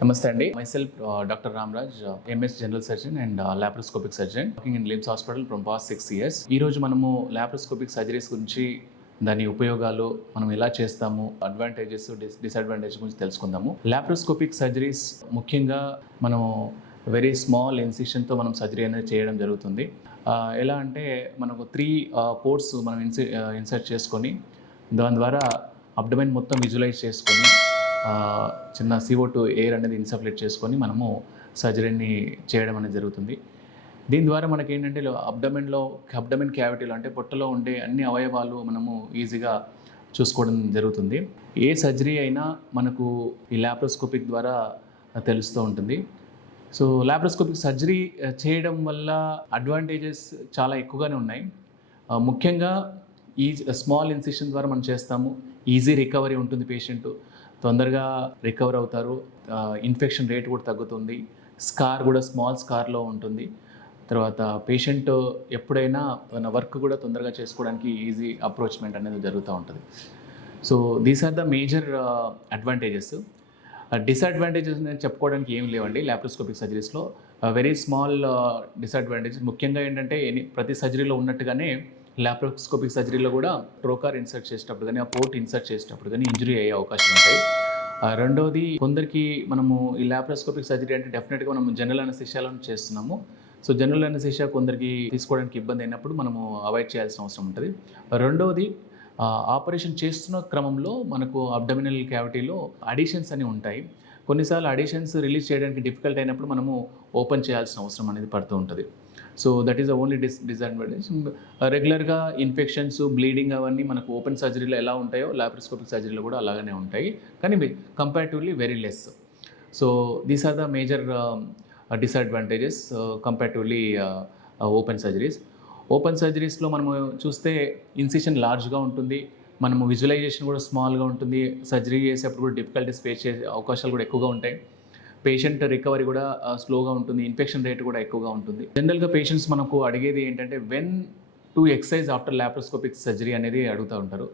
Namaste Andy. Myself, Dr. Ramraj, MS General Surgeon and Laparoscopic Surgeon, working in LIMS Hospital from past 6 years. ఈ రోజు మనము laparoscopic surgeries గురించి, దాని ఉపయోగాలు, మనం ఎలా చేస్తాము, అడ్వాంటేజెస్, డిసడ్వాంటేజెస్ గురించి తెలుసుకుందాము. లాప్రోస్కోపిక్ సర్జరీస్ ముఖ్యంగా మనం వెరీ స్మాల్ ఇన్సిషన్తో మనం సర్జరీ అనేది చేయడం జరుగుతుంది. ఎలా అంటే మనకు 3 పోర్ట్స్ మనం ఇన్సర్ట్ చేసుకొని దాని ద్వారా అబ్డమెన్ మొత్తం విజువలైజ్ చేసుకొని చిన్న CO2 ఎయిర్ అనేది ఇన్సఫ్లేట్ చేసుకొని మనము సర్జరీని చేయడం అనేది జరుగుతుంది. దీని ద్వారా మనకి ఏంటంటే అబ్డమెన్ క్యావిటీలో అంటే పొట్టలో ఉండే అన్ని అవయవాలు మనము ఈజీగా చూసుకోవడం జరుగుతుంది. ఏ సర్జరీ అయినా మనకు ఈ లాప్రోస్కోపిక్ ద్వారా తెలుస్తూ ఉంటుంది. సో లాప్రోస్కోపిక్ సర్జరీ చేయడం వల్ల అడ్వాంటేజెస్ చాలా ఎక్కువగానే ఉన్నాయి. ముఖ్యంగా ఈ స్మాల్ ఇన్సిషన్ ద్వారా మనం చేస్తాము. ఈజీ రికవరీ ఉంటుంది, పేషెంట్ తొందరగా రికవర్ అవుతారు. ఇన్ఫెక్షన్ రేట్ కూడా తగ్గుతుంది. స్కార్ కూడా స్మాల్ స్కార్లో ఉంటుంది. తర్వాత పేషెంట్ ఎప్పుడైనా తన వర్క్ కూడా తొందరగా చేసుకోవడానికి ఈజీ అప్రోచ్మెంట్ అనేది జరుగుతూ ఉంటుంది. So these are the major advantages. Disadvantages నేను చెప్పుకోవడానికి ఏం లేవండి లాప్రోస్కోపిక్ సర్జరీస్లో. వెరీ స్మాల్ డిసడ్వాంటేజెస్ ముఖ్యంగా ఏంటంటే ప్రతి సర్జరీలో ఉన్నట్టుగానే లాప్రోస్కోపిక్ సర్జరీలో కూడా ట్రోకార్ ఇన్సర్ట్ చేసేటప్పుడు కానీ, ఆ పోర్ట్ ఇన్సర్ట్ చేసేటప్పుడు కానీ ఇంజరీ అయ్యే అవకాశం ఉంటాయి. రెండవది, కొందరికి మనము ఈ లాప్రోస్కోపిక్ సర్జరీ అంటే డెఫినెట్గా మనం జనరల్ అనస్థీషియాలో చేస్తున్నాము. సో జనరల్ అనస్థీషియా కొందరికి తీసుకోవడానికి ఇబ్బంది అయినప్పుడు మనము అవాయిడ్ చేయాల్సిన అవసరం ఉంటుంది. రెండవది, ఆపరేషన్ చేస్తున్న క్రమంలో మనకు అబ్డమినల్ క్యావిటీలో అడిషన్స్ అని ఉంటాయి. కొన్నిసార్లు అడిషన్స్ రిలీజ్ చేయడానికి డిఫికల్ట్ అయినప్పుడు మనము ఓపెన్ చేయాల్సిన అవసరం అనేది పడుతూ ఉంటుంది. So that is the only disadvantage. రెగ్యులర్గా ఇన్ఫెక్షన్స్, బ్లీడింగ్ అవన్నీ మనకు ఓపెన్ సర్జరీలో ఎలా ఉంటాయో లాప్రోస్కోపిక్ సర్జరీలో కూడా అలాగనే ఉంటాయి, కానీ comparatively very less. So these are the major disadvantages comparatively open surgeries. Open సర్జరీస్లో మనము చూస్తే ఇన్సిషన్ లార్జ్గా ఉంటుంది, మనము విజువలైజేషన్ కూడా స్మాల్గా ఉంటుంది. సర్జరీ చేసేటప్పుడు కూడా డిఫికల్టీస్ ఫేస్ చేసే అవకాశాలు కూడా ఎక్కువగా ఉంటాయి. పేషెంట్ రికవరీ కూడా స్లోగా ఉంటుంది. ఇన్ఫెక్షన్ రేట్ కూడా ఎక్కువగా ఉంటుంది. జనరల్గా పేషెంట్స్ మనకు అడిగేది ఏంటంటే when to exercise after laparoscopic surgery అనేది అడుగుతూ ఉంటారు.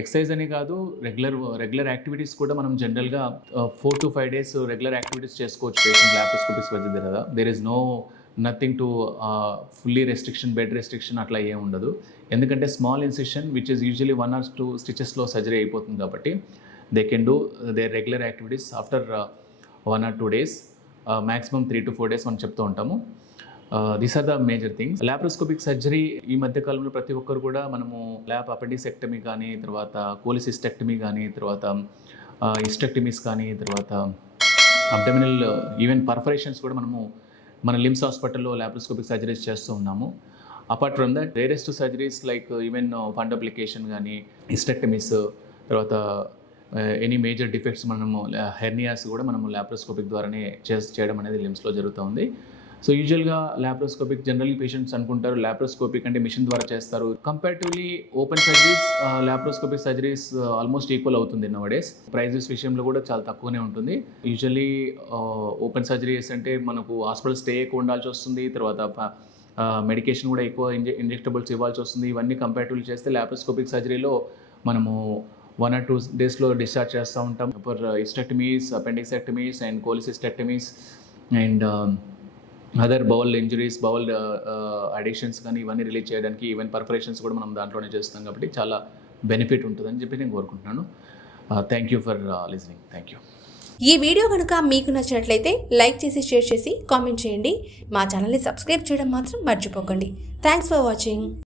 ఎక్సర్సైజ్ అని కాదు, రెగ్యులర్ యాక్టివిటీస్ కూడా మనం జనరల్గా 4 to 5 days రెగ్యులర్ యాక్టివిటీస్ చేసుకోవచ్చు పేషెంట్ లాప్రోస్కోపిక్ సర్జరీ కదా. There is nothing to fully restriction, bed restriction అట్లా ఏం ఉండదు. ఎందుకంటే small incision which is usually 1 or 2 stitchesలో సర్జరీ అయిపోతుంది కాబట్టి they can do their regular activities after 1 or 2 days, maximum 3 to 4 days మనం చెప్తూ ఉంటాము. These are the major things. Laparoscopic surgery ఈ మధ్య కాలంలో ప్రతి ఒక్కరు కూడా మనము అపెండిసెక్టమీ కానీ, తర్వాత కోలిసిస్టెక్టమీ కానీ, తర్వాత హిస్టెక్టమీస్ కానీ, తర్వాత అబ్డమినల్ ఈవెన్ పర్ఫరేషన్స్ కూడా మనము మన లిమ్స్ హాస్పిటల్లో లాప్రోస్కోపిక్ సర్జరీస్ చేస్తూ ఉన్నాము. Apart from that rarest surgeries like even fundoplication కానీ, హిస్టెక్టమీస్, తర్వాత ఎనీ మేజర్ డిఫెక్ట్స్ మనము హెర్నియాస్ కూడా మనము లాప్రోస్కోపిక్ ద్వారానే చేయడం అనేది లిమ్స్లో జరుగుతూ ఉంది. సో యూజువల్గా లాప్రోస్కోపిక్ జనరల్ పేషెంట్స్ అనుకుంటారు లాప్రోస్కోపిక్ అంటే మిషన్ ద్వారా చేస్తారు. Comparatively open surgeries, laparoscopic surgeries almost equal అవుతుంది నవడేస్. ప్రైజెస్ విషయంలో కూడా చాలా తక్కువనే ఉంటుంది. యూజువల్లీ ఓపెన్ సర్జరీస్ అంటే మనకు హాస్పిటల్ స్టే ఎక్కువ ఉండాల్సి వస్తుంది, తర్వాత మెడికేషన్ కూడా ఎక్కువ ఇంజెక్టబుల్స్ ఇవ్వాల్సి వస్తుంది. ఇవన్నీ కంపారిటివ్లీ చేస్తే లాప్రోస్కోపిక్ సర్జరీలో మనము 1 or 2 daysలో డిశ్చార్జ్ చేస్తూ ఉంటాం. For hysterectomies, appendicectomies and cholecystectomies and other bowel injuries, bowel adhesions కానీ ఇవన్నీ రిలీజ్ చేయడానికి, ఈవెన్ పర్ఫరేషన్స్ కూడా మనం దాంట్లోనే చేస్తాం కాబట్టి చాలా బెనిఫిట్ ఉంటుందని చెప్పి నేను కోరుకుంటున్నాను. Thank you for listening. Thank you. ఈ వీడియో కనుక మీకు నచ్చినట్లయితే లైక్ చేసి, షేర్ చేసి, కామెంట్ చేయండి. మా ఛానల్ని సబ్స్క్రైబ్ చేయడం మాత్రం మర్చిపోకండి. Thanks for watching.